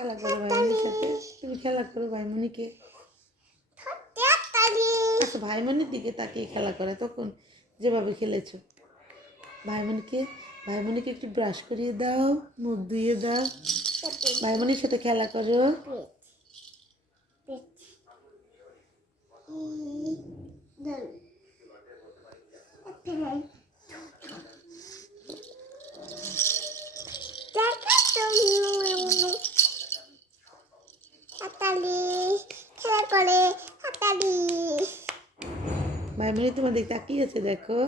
খেলা করো ভাইমনির সাথে, তুমি খেলা করো ভাইমনিকে। আচ্ছা ভাইমনির দিকে তাকিয়ে খেলা করে তখন যেভাবে খেলেছো। ভাইমনিকে একটু ব্রাশ করিয়ে দাও, মুখ ধুইয়ে দাও, ভাইমনির সাথে খেলা করো। ভাইমনি তোমার দিকে তাকিয়ে আছে দেখো।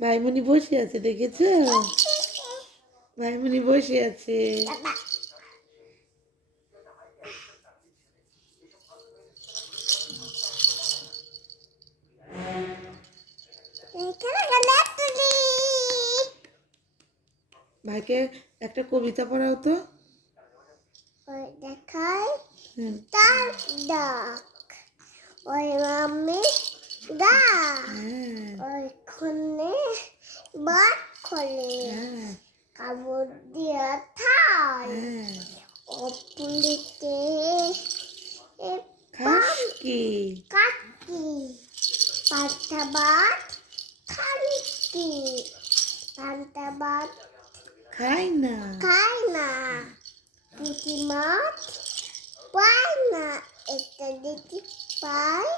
ভাইমনি বসে আছে দেখেছো, ভাইমনি বসে আছে। ভাইকে একটা কবিতা পড়াও তো। দেখাই তার ডাক ওই মামি গা ওইখানে বাট খোলে কাপড় দিয়া থাই অপুলিতে খাসকি কাকি পান্তা ভাত খানকি পান্তা ভাত খাই না পুঁটি মাছ পায় না একটা দেখি পায়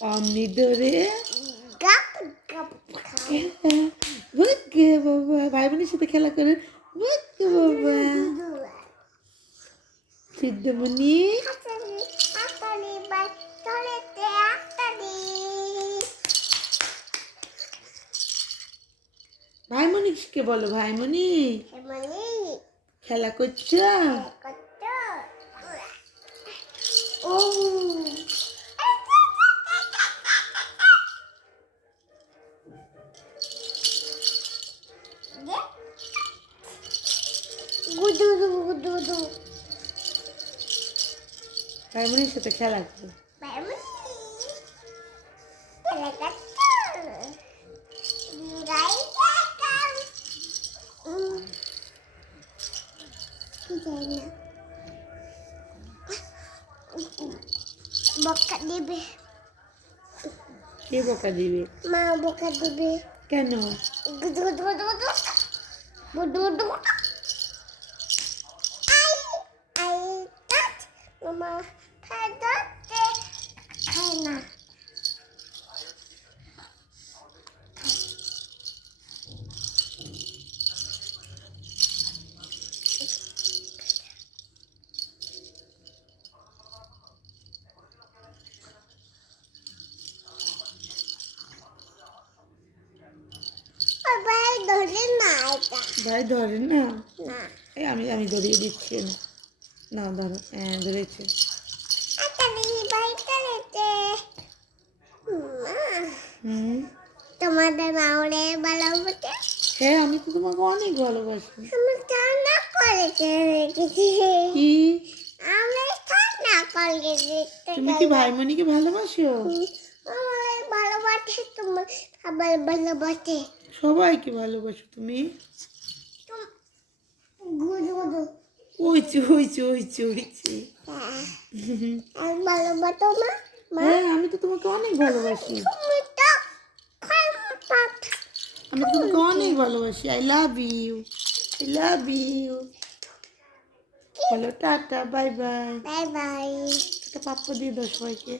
অমনি ধরে গাপ গাপ খায় বুকে বাবা। ভাই বোনের সাথে খেলা করে বুকে বাবা। সিদ্ধমণি হাতালি বাই তলেতে হাতালি ভাইমনিকে বলো, ভাইমনি খেলা করছো। ও গুদু গুদু ভাইমনির সাথে খেলা করো। বকা দিবে কে বকা দিবে? মা বকা দিবে কেন? গুদু গুদু গুদু গুদু গুদু আই টাচ মামা খাই দাতে খাই না ভাই ধরে না এটা ভাই ধরে না। না এই আমি ধরিয়ে দিচ্ছি না। না ধরো, হ্যাঁ ধরেছে। আতালি ভাই চলেছে তোমাদের মাওরে ভালোবাসে। হ্যাঁ আমি তো তোমাকে অনেক ভালোবাসি। আমি ঠান্ডা কলেজে রেখেছি কি আমি ঠান্ডা কলেজে তুমি কি ভাইমনিকে ভালোবাসো? আমার ভালোবাসে তোমার আবার ভালোবাসে সবাইকে ভালোবাসো তুমি। গুদু গুদু ওইছে। আর ভালোবাসো না হ্যাঁ আমি তো তোমাকে অনেক ভালোবাসি। তুমি তো আমি তোমাকে অনেক ভালোবাসি। আই লাভ ইউ বলো tata bye bye. Bye bye একটা পাপ্পা দিয়ে দাও সবাইকে।